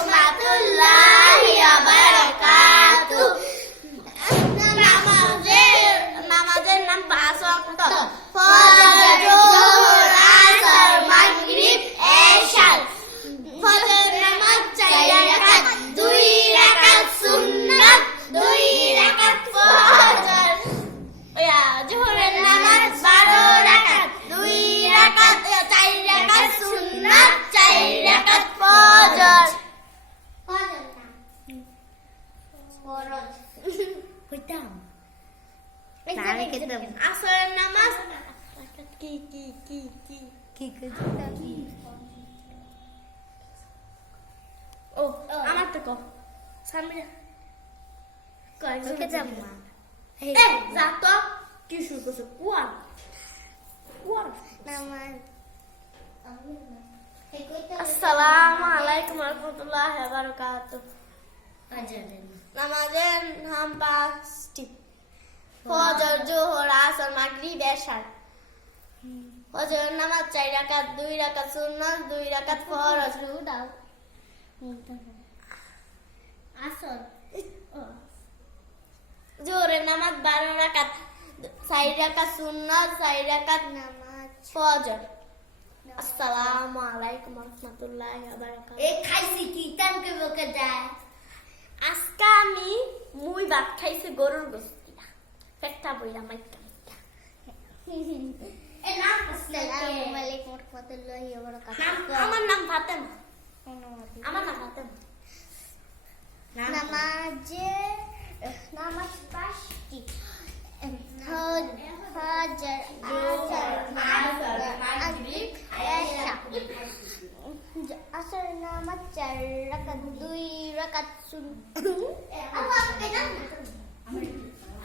রহমাতুল্লাহি ওয়া বারাকাতু। নামাজের নাম পাঁচ ওয়াক্ত। ফরজ যোহর আসর, মাগরিব এশা ফরজ নামাজ চার রাকাত, দুই রাকাত সুন্নাত, দুই রাকাত ফরজ ইয়া যোহরের নামাজ 12 রাকাত, দুই রাকাত চার রাকাত সুন্নাত, চার রাকাত ফরজ তাহলে খেতে আসরের নামাজ কি কি কি কি কি করছিলাম ও আমার তো কো সামনে কয় তোকে যাব না এ যা তো কি শুরু করছে কুয়ার কুয়ার নামাজ আসসালামু আলাইকুম রহমতুল্লাহ বারাকাতুহ নামাজের নাম পাঁচটি ফজর জোহর আসর মাগরিব এশা ফজর নামাজ চার রাকাত দুই রাকাত সুন্নাত দুই রাকাত ফরজ। আসল জোহরের নামাজ বারো রাকাত চার রাকাত সুন্নাত চার রাকাত নামাজ ফজর। আসসালামু আলাইকুম রহমতুল্লাহ বারাকাতুহ এ খাইছি কি? টান কে যায়। আজকে আমি মুই ভাত খাইছি গরুর গোস্ত। দিয়া পেটটা মাইকা আসসালামু আলাইকুম রাহমাতুল্লাহি ওয়া নাম- আমার নাম ফাতেমা আমার নাম ফাতেমা নামাজে নামাজ পাঁচটি ফজর আসর মাগরিব এশা আসর নামাজ চার রাকাত দুই রাকাত সুন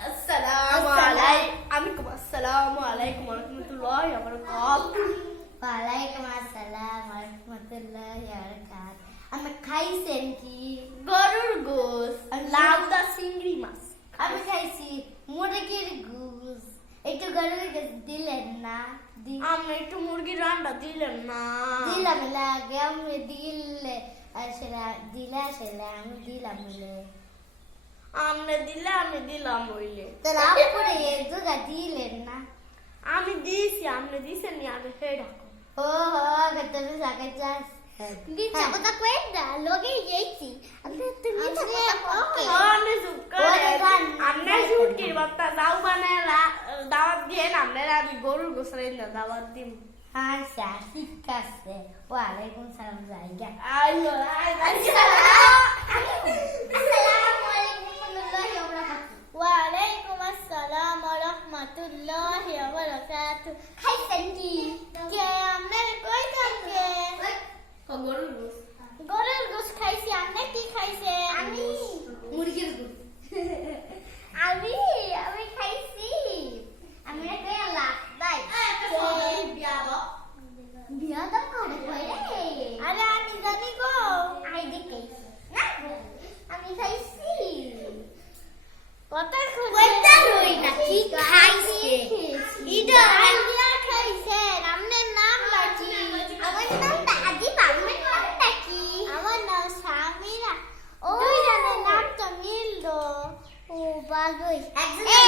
আসসালামু আলাইকুম আমি কম আসসালামু আলাইকুম রহমতুল্লাহি ওয়া বারাকাতুহু ওয়ালাইকুম আসসালাম ওয়া রাহমাতুল্লাহি ওয়া বারাকাতুহু আমি খাইছেন কি গরুর গোস লাউদা চিংড়ি মাছ আমি খাইছি মুরগির গুস একটু দিলেন না আমি একটু মুরগির রান্না দিলেন না। দিলাম লাগে আমি দিলে আসলে দিলে আসলে আমি দিলাম বলে। আমনে দিলে আমি দিলাম হইলে তাহলে আপনি দুগা দিলেন না। আমি দিয়েছি আপনি দিয়েছেন আমি ডাকো ও হো তুমি সাকে চাস দাওয়াত দিয়ে আমি গরুর না দাওয়াত দিম আচ্ছা ঠিক আছে ওয়ালাইকুম সালাম জায়গা আইলো আসসালামু আলাইকুম ওয়ালাইকুম আসসালাম ওয়া রাহমাতুল্লাহি ওয়া বারাকাতুহু খাইছেন কি কে আমনে কই থাকে গরুর গোস গরুর গোস খাইছি আমনে কি খাইছে? আমি। মুরগির গোস আমি আমি খাইছি। আমি কই? লাভ দাই বিয়া তো করে কই? রে আরে আমি জানি গো। আই দেখে না আমি খাইছি। খুঁজে কইতা রই না কি খাইছে? Exercise.